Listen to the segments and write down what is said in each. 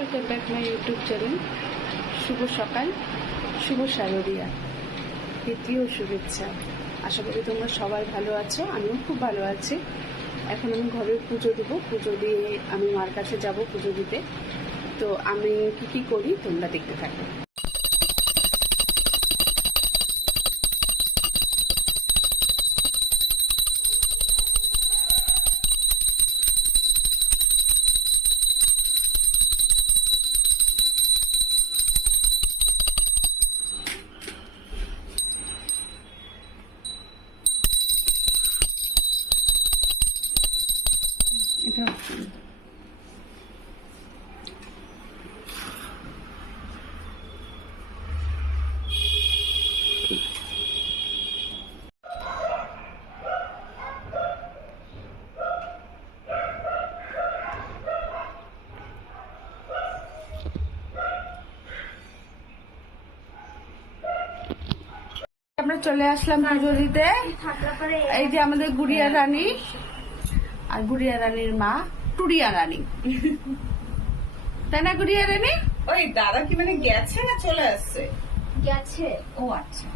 Welcome back my YouTube channel. শুভ সকাল, শুভ শারদীয়া, প্রীতি ও শুভেচ্ছা। আশা করি তোমরা সবাই ভালো আছো, আমিও খুব ভালো আছি। এখন আমি ঘরে পুজো দেবো, পুজো দিয়ে আমি মার কাছে যাব পুজো দিতে। তো আমি কি করি তোমরা দেখতে থাকো। এটা আমরা চলে আসলাম পুজো দিতে। এই যে আমাদের গুড়িয়া রানী আর গুড়িয়া রানীর মা টুরিয়া রানী, তাই না গুড়িয়া রানী? ওই দাদা কি মানে গেছে না চলে আসছে? গেছে। ও আচ্ছা,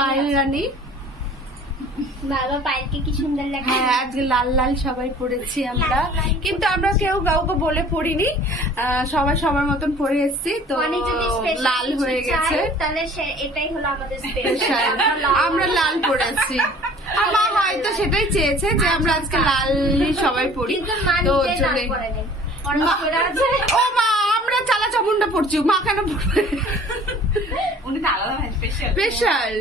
পায়েল রানী। বাবা পায়েলকে কি সুন্দর লাগে। হ্যাঁ, আজকে লাল লাল সবাই পড়েছি আমরা, কিন্তু আমরা কেউ কাউকে বলে পড়িনি, সবাই সবার মতন পড়ে এসেছি। তো লাল হয়ে গেছে, তাহলে এটাই হলো আমাদের স্পেশাল। আমরা লাল পড়েছি, আমার হয়তো সেটাই চেয়েছে যে আমরা আজকে লালই সবাই পড়ি। তো চলে ও মা, আমরা চালা চামুন্ডা পড়ছি, মা কেন পড়বে? উনি তো আলাদা স্পেশাল স্পেশাল।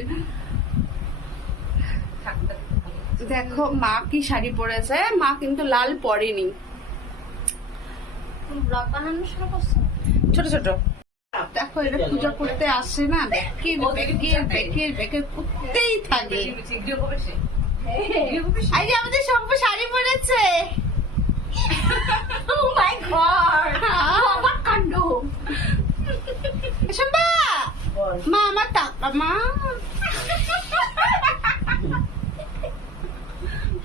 দেখো মা কি শাড়ি পরেছে, মা কিন্তু লাল পরেনি। ব্লগ বানানো শুরু করছে ছোট ছোট দেখো, এটা পূজা করতে আসে না, বেকের করতেই থাকে। এই যে আমাদের সম্পূর্ণ শাড়ি পরেছে। ও মাই গড, আমার কাণ্ড। শম্পা, মা আমার টাকা, মা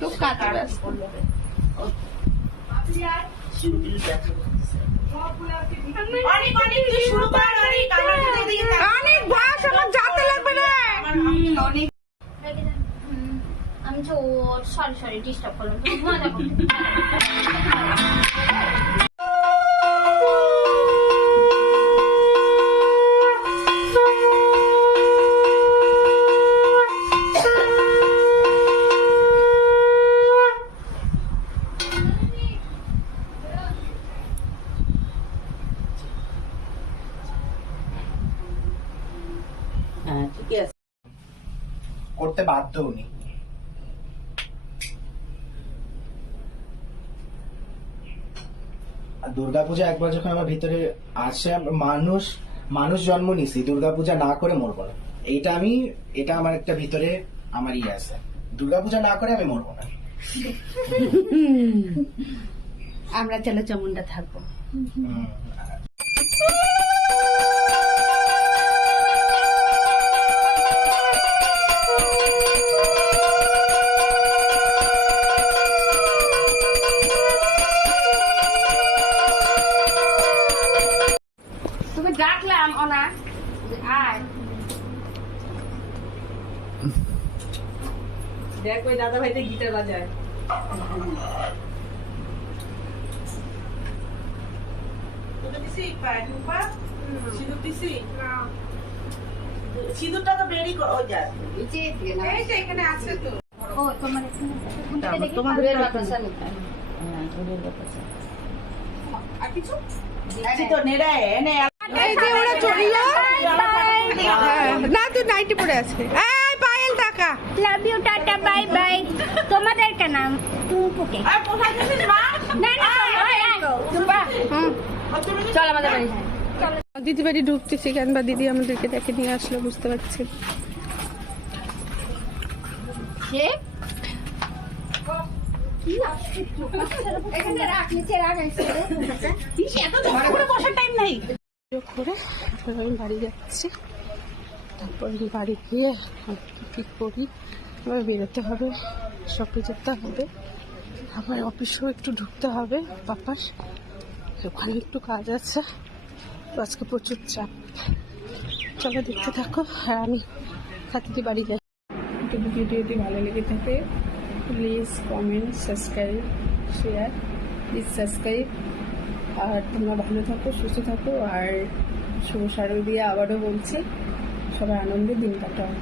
তো কাটে ব্যস্ত। অনেক বয়স, আমার যাতে লাগবে না। আমি তো সরি ডিস্টার্ব করলাম, মজা করতে। করতে বাধ্য উনি। দুর্গাপূজা একবার যখন আমার ভিতরে আসে, মানুষ জন্ম নিছি, দুর্গাপূজা না করে মরবো না। এটা আমার একটা ভিতরে আমার আছে, দুর্গাপূজা না করে আমি মরবো না। আমরা চালা চামুন্ডা থাকবো। তুমি ডাকলাম ওনা, আয়। দেখ ওই দাদা ভাইতে গিটার বাজায়। সিঁদুরটা তো বেরি ওই যা এখানে আছে তো। ও তোমার তোমাদের আর কিছু তো নেড়ে এনে এই যে ওরা চললো না, তুই নাইটি পরে আছে। এই পায়েল টাকা, love you, tata, bye bye. তোমাদের কা নাম টুম্পুকে। আর কোথায় যাচ্ছিস মা? না না টুম্পা, চল আমাদের বাড়ি। দিদি বাড়ি ঢুকতেছি কেন, বা দিদি আমাদেরকে দেখে নিয়ে আসলো, বুঝতে পারছি। এখানে রাখ, নিচে রাখ। বসার টাইম নাই। করে আমি বাড়ি যাচ্ছি, তারপর বাড়ি গিয়ে কি করি, এবার বেরোতে হবে, শপে যেতে হবে, আবার অফিসেও একটু ঢুকতে হবে পাপার, ওখানে একটু কাজ আছে। তো আজকে প্রচুর চাপ। চলো দেখতে থাকো, আর আমি সাথে বাড়ি যাই। যদি ভিডিওটি ভালো লেগে থাকে please comment, subscribe, share, please subscribe. আর তোমরা ভালো থাকো, সুস্থ থাকো, আর শুভ শারদীয়া আবারও বলছি, সবাই আনন্দে দিন কাটাও।